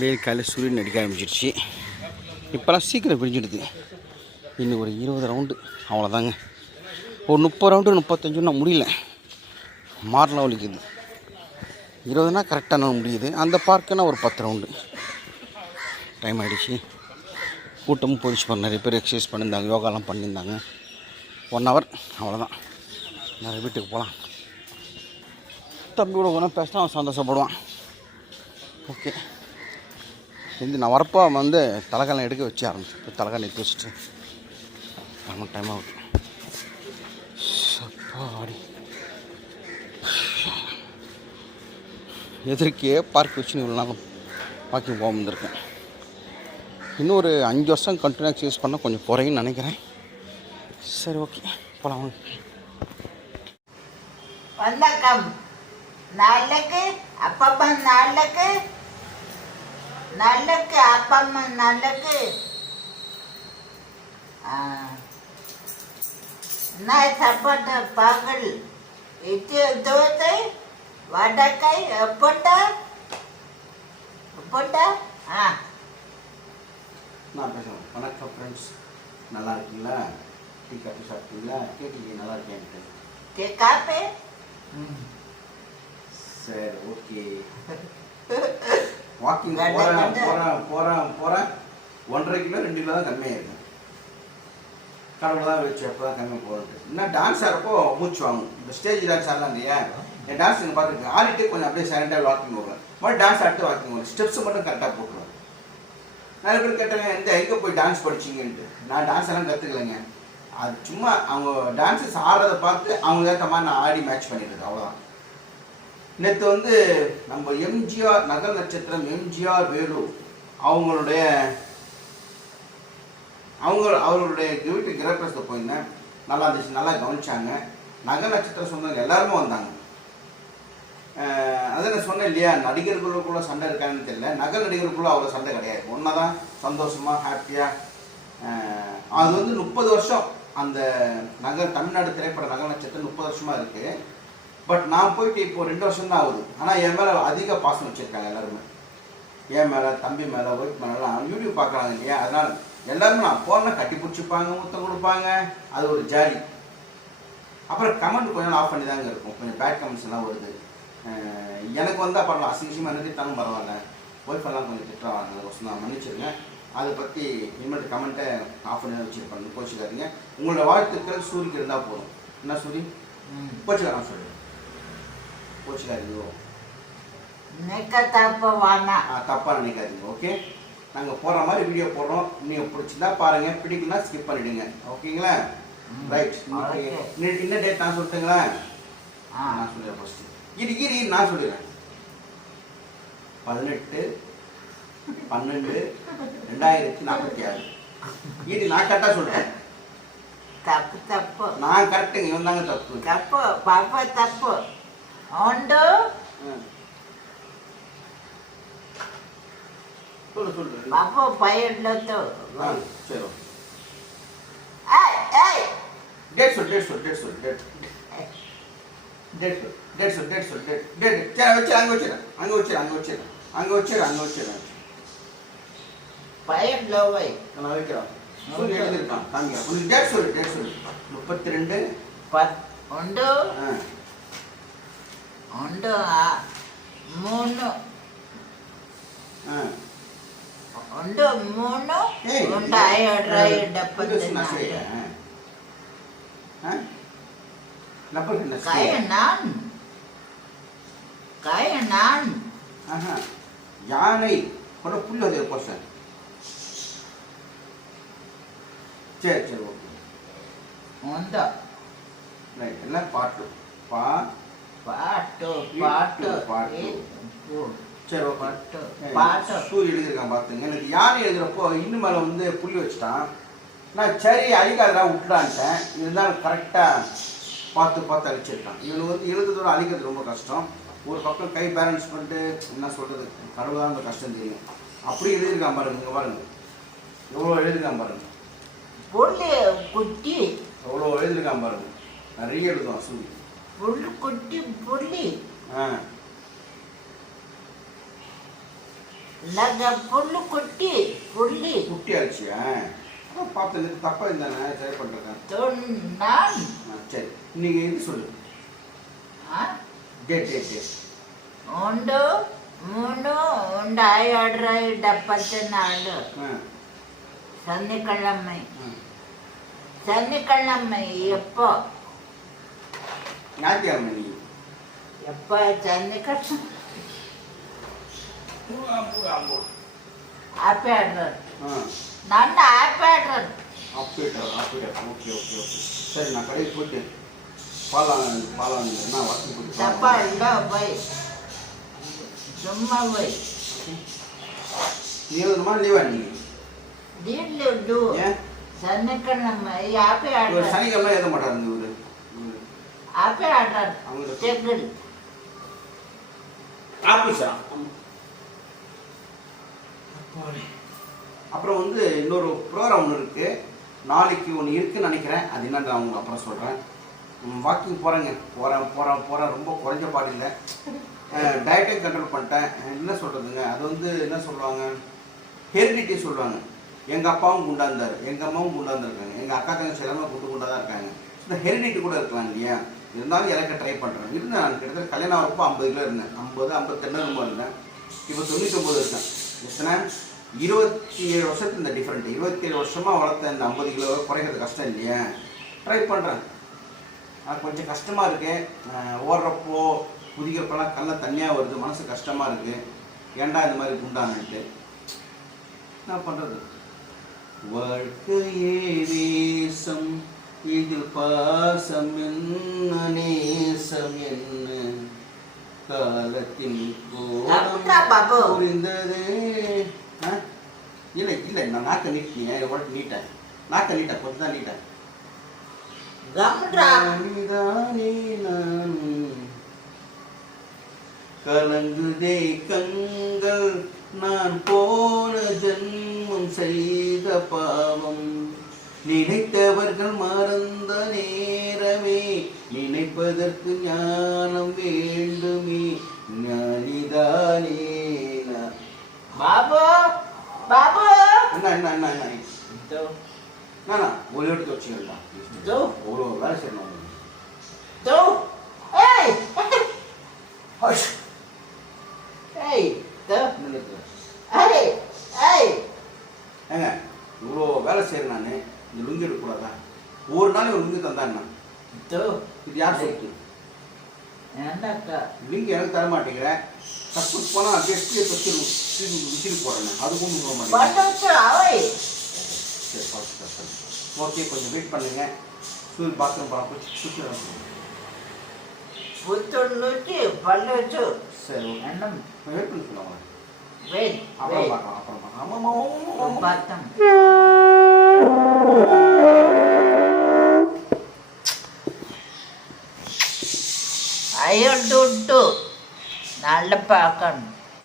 வெயில் காலையில் சூரியன் அடிக்க ஆரம்பிச்சிருச்சு. இப்போல்லாம் சீக்கிரம் பிரிஞ்சிடுது. இன்னும் ஒரு இருபது ரவுண்டு அவ்வளோதாங்க ஒரு முப்பது ரவுண்டு முப்பத்தஞ்சுன்னா முடியல. மாறலாம் வலிக்குது. இருபதுனா கரெக்டாக முடியுது. அந்த பார்க்குனா ஒரு பத்து ரவுண்டு டைம் ஆகிடுச்சு கூட்டமும் போயிடுச்சு பண்ண நிறைய பேர் எக்ஸசைஸ் பண்ணியிருந்தாங்க யோகாலாம் பண்ணியிருந்தாங்க. ஒன் ஹவர் அவ்வளோதான் நிறைய வீட்டுக்கு போகலாம். தம்பி கூட ஒன்றும் பேசினா அவன் சந்தோஷப்படுவான். ஓகே. செஞ்சு நான் வரப்போ அவன் வந்து தலைக்காலம் எடுக்க வச்சு ஆரம்பிச்சு. இப்போ தலைக்காலம் எடுத்து வச்சுட்டு ரொம்ப டைம் ஆகும் சப்பாடி. எதிர்க்கே பார்க் வச்சு இவ்வளோ நாள் வாக்கிங் போக வந்திருக்கேன் இன்னும் ஒரு அஞ்சு வருஷம் கண்டினியூஸ் யூஸ் பண்ணால் கொஞ்சம் குறையுன்னு நினைக்கிறேன். சரி ஓகே போகலாம் வணக்கம். நாளைக்கு அப்பப்பா நாளைக்கு நாளைக்கு அப்பம்மா நாளைக்கு நான் சாப்பாடு பகல் இது தோசை வடக்காய் எப்பட்டா எப்பட்டா ஆ. நான் பேசுகிறேன் வணக்கம் ஃப்ரெண்ட்ஸ் நல்லா இருக்கீங்களா? டீ காஃபி சாப்பிட்டீங்களா? கேட்டீங்க நல்லா இருக்கேன்ட்டு. கே காப்பி சரி ஓகே. வாக்கிங் போகிறேன். போகிறேன் போகிறேன் போகிறேன் ஒன்றரை கிலோ ரெண்டு கிலோ தான் கம்மியாக இருக்கும் கடவுள் தான் வச்சு எப்போ தான் கம்மியாக போகிறது இன்னும் டான்ஸ் ஆடுறப்போ மூச்சு வாங்கும். இந்த ஸ்டேஜ் டான்ஸ் ஆடலாம் இல்லையா? என் டான்ஸ் நீங்கள் பார்த்துருக்கேன் ஆடிட்டு கொஞ்சம் அப்படியே சைலண்டாக வாக்கிங் போவேன். மறுபடியும் டான்ஸ் ஆடிட்டு வாக்கிங் போவேன். ஸ்டெப்ஸ் மட்டும் கரெக்டாக போட்டுருவேன். நிறைய பேர் கேட்டாங்க எந்த எங்கே போய் டான்ஸ் படிச்சீங்கன்ட்டு? நான் டான்ஸ் எல்லாம் கற்றுக்கலைங்க அது சும்மா அவங்க டான்ஸஸ் ஆடுறத பார்த்து அவங்க ஏற்ற மாதிரி நான் ஆடி மேட்ச் பண்ணிடுறது. அவ்வளோதான் நேற்று வந்து நம்ம எம்ஜிஆர் நகர் நட்சத்திரம் எம்ஜிஆர் வேலு அவங்களுடைய அவங்க அவர்களுடைய வீட்டு கிரகப்பிரசத்தை போயிருந்தேன். நல்லா இருந்துச்சு நல்லா கவனிச்சாங்க. நகர் நட்சத்திரம் சொன்னவங்க எல்லாருமே வந்தாங்க. அஹ் அதை நான் சொன்னேன் இல்லையா நடிகர்களுக்குள்ள சண்டை இருக்கான்னு தெரியல. நகர் நடிகருக்குள்ள அவ்வளோ சண்டை கிடையாது. ஒன்றா தான் சந்தோஷமாக ஹாப்பியாக அது வந்து முப்பது வருஷம். அந்த நகர் தமிழ்நாடு திரைப்பட நகர் நட்சத்திரம் முப்பது வருஷமாக இருக்குது பட் நான் போயிட்டு இப்போ ரெண்டு வருஷம் தான் ஆகுது. ஆனால் என் மேலே அதிக பாசம் வச்சுருக்காங்க எல்லாருமே. என் மேலே தம்பி மேலே ஒய்ஃப் மேலாம் யூடியூப் பார்க்குறாங்க இல்லையா? அதனால் எல்லாருமே நான் போனால் கட்டி பிடிச்சிப்பாங்க முத்தம் கொடுப்பாங்க. அது ஒரு ஜாலி. அப்புறம் கமெண்ட் கொஞ்சம் ஆஃப் பண்ணி தாங்க இருக்கும். கொஞ்சம் பேட் கமெண்ட்ஸ் எல்லாம் வருது. எனக்கு வந்தால் பரவாயில்ல அசிங்கமாக எனக்கு திட்டாலும் பரவாயில்ல. ஒய்ஃப் எல்லாம் கொஞ்சம் திட்டுறாங்க. வருஷம் தான் மன்னிச்சிருங்க. அதை பற்றி இனிமேல் கமெண்ட்டை ஆஃப் பண்ணி தான் வச்சுருப்பாங்க கோச்சிக்காதீங்க உங்களோட வாழ்த்துக்கள் சூரிக்கு இருந்தால் போதும். என்ன சூரி? கோச்சிக்காரன் சொல்லு கோச்சிக்காதீங்க நினைக்க தப்ப வாங்க தப்பாக நினைக்காதீங்க ஓகே? நாங்கள் போடுற மாதிரி வீடியோ போடுறோம். நீங்கள் பிடிச்சிருந்தா பாருங்கள் பிடிக்கலனா ஸ்கிப் பண்ணிடுங்க. ஓகேங்களா? ரைட் இன்னைக்கு என்ன டேட் நான் சொல்லிட்டுங்களா? நான் சொல்லிடுறேன் ஃபஸ்ட்டு இரு இரு நான் சொல்லிடுறேன். பதினெட்டு பன்னெண்டு ரெண்டாயிரத்தி நாற்பத்தி ஆறு. இரு நான் கரெக்டாக சொல்கிறேன் தப்பு தப்பு. நான் கரெக்டுங்க இவன் தாங்க தப்பு. தப்பு பாப்பா தப்பு. ஆண்ட. சொல்லு சொல்லு. பாப்பா பயன்லத்து. சரி ஏய் ஏய். டேட் சொல்லு டேட் சொல்லு டேட் சொல்லு டேட். டேட் சொல்லு டேட் சொல்லு டேட் சொல்லு டேட். டேட் சரி வச்சு அங்க வச்சு அங்க வச்சு அங்க வச்சு அங்க வச்சு அங்க வச்சு பயன்ல வை நான் வைக்கிறேன். சொல்லு முப்பத்தி ரெண்டு ഉണ്ട്. മൂന്ന്. ഉണ്ട് മൂന്ന്. ഉണ്ടായ கயனான் கயனான் யானை கூட புல் அது பர்சன் சரி சரி ஓகே வந்தா ரைட் எல்லாம் பாட்டு பா பாட்டு பாட்டு பாட்டு. சரி பாட்டு. பாட்டு. சூ எழுதியிருக்கான் பார்த்துங்க எனக்கு யானை எழுதுகிறப்போ இன்னும் மேலே வந்து புள்ளி வச்சுட்டான். நான் சரி அழிக்காதெல்லாம் விட்டுறான்ட்டேன். இருந்தாலும் கரெக்டாக பார்த்து பார்த்து அழிச்சிருக்கான். இவனு வந்து எழுதுறதோட அழிக்கிறது ரொம்ப கஷ்டம். ஒரு பக்கம் கை பேலன்ஸ் பண்ணிட்டு என்ன சொல்கிறது கடவுள் தான் அந்த கஷ்டம் தெரியும். அப்படி எழுதியிருக்கான் பாருங்க இங்கே பாருங்க. எவ்வளோ எழுதியிருக்கான் பாருங்க. பொருள் குட்டி. எவ்வளோ எழுதியிருக்கான் பாருங்க. நிறைய எழுதுவான் சூரிய பொருள் கொட்டி புள்ளி பொருள் கொட்டி புள்ளி குட்டியாச்சு பார்த்தது தப்பா இருந்தானே சரி பண்றேன்? சரி. நீங்க என்ன சொல்லு. டேட் டேட் டேட் ஒன்று மூணு ஒன்று ஏழு எட்டு நாலு. சனிக்கிழமை. சனிக்கிழமை எப்போ? ஞாயிற்றுக்கிழமை நீ எப்போ சனிக்கிழமை ஆப்பேடுறேன் ஆ. நான் ஆப்பேடுறேன் operator operator okay okay okay. சரி நான் கடைக்கு போயிட்டு பாலாம் பாலாம் நான் வாக்கிங் போயிட்டு தப்பா இல்லை போய். சும்மா போய். நீ எழுதுமா லீவா நீ? வீட்டில் இடு ஏன்? சனிக்கிழமை ஆப்பே இவர் ஆடுறேன் சனிக்கிழமை எழுத இவரு இவரு. ஆப்பே ஆடுறேன் அவங்க செக்கில் ஆபீஸா? அப்புறம் வந்து இன்னொரு ப்ரோக்ராம் ஒன்று இருக்குது நாளைக்கு ஒன்று இருக்குன்னு நினைக்கிறேன். அது என்னன்னு நான் உங்களுக்கு அப்புறம் சொல்கிறேன் வாக்கிங் போகிறேங்க போகிறேன் போகிறேன் போகிறேன் ரொம்ப குறைஞ்ச பாடு இல்லை. டயட்டை கண்ட்ரோல் பண்ணிட்டேன். என்ன சொல்கிறதுங்க அது வந்து என்ன சொல்லுவாங்க? ஹெரிடிட்டி சொல்லுவாங்க. எங்கள் அப்பாவும் குண்டா இருந்தார் எங்கள் அம்மாவும் குண்டா இருந்திருக்காங்க எங்கள் அக்கா தங்கச்சி எல்லாமே குண்டு குண்டா தான் இருக்காங்க. இந்த ஹெரிடிட்டி கூட இருக்கலாம் இல்லையா? இருந்தாலும் இறக்க ட்ரை பண்ணுறேன் இருந்தேன் நான் கிட்டத்தட்ட கல்யாணம் ஆகிறப்போ ஐம்பது கிலோ இருந்தேன். ஐம்பது ஐம்பத்தெண்ணு ரொம்ப இருந்தேன். இப்போ தொண்ணூத்தொம்பது இருக்கேன். எத்தனை இருபத்தி ஏழு வருஷத்துக்கு இந்த டிஃப்ரெண்ட் இருபத்தி ஏழு வருஷமாக வளர்த்த இந்த ஐம்பது கிலோ குறைக்கிறது கஷ்டம் இல்லையா. ட்ரை பண்ணுறேன் அது கொஞ்சம் கஷ்டமாக இருக்குது ஓடுறப்போ குதிக்கிறப்பெல்லாம் கல்ல தனியாக வருது. மனசு கஷ்டமாக இருக்குது ஏன்டா இந்த மாதிரி குண்டான்ட்டு என்ன பண்ணுறது வாழ்க்கையே நேசம் இதில் பாசம் என்ன நேசம் என்ன காலத்தின் புரிந்தது? இல்லை இல்லை நான் நாக்க நீட்டினேன். எவ்வளோ நீட்டேன் நாக்க நீட்டேன் கொஞ்சம் தான் நீட்டேன் கலங்குதே கண்கள். நான் போன ஜென்மம் செய்த பாவம். நினைத்தவர்கள் மறந்த நேரமே நினைப்பதற்கு ஞானம் வேண்டுமே. ஞானிதானே. பாபு பாபு! என்ன என்ன என்ன இதோ. நானா ஒரு எடுத்து வச்சுக்கலாம் இதோ. ஒரு வேலை செய்யணும். ஹஷ். ஏய் இதோ நின்னுக்கு. ஏய் ஏய் ஏங்க இவ்வளோ வேலை செய்கிறேன் நான் இந்த லுங்கி எடுக்கக்கூடாதா ஒரு நாள் ஒரு லுங்கி தந்தாண்ணா இதோ இது யார் சொல்லிட்டு என்னக்கா லுங்கி எனக்கு தர மாட்டேங்கிறேன் சப்போஸ் போனால் அப்படியே வச்சு விசிறி போடுறேன். அது கொண்டு போக மாட்டேங்கிறேன் பண்ணு அவை சரி பார்த்து ஓகே கொஞ்சம் வெயிட் பண்ணுங்க. சூரிய பாத்ரூம் பார்ப்போம் சுற்றி புத்துண்ணுச்சு பல்லு வச்சு சரி எண்ணம் வெயிட் பண்ணி சொல்லுவாங்க வெயிட் அப்புறம் பார்க்கலாம் அப்புறம் பார்க்கலாம். ஆமாம் பார்த்தோம் കൈ കൊണ്ടിട്ടു നല്ല പാക്കാണ്.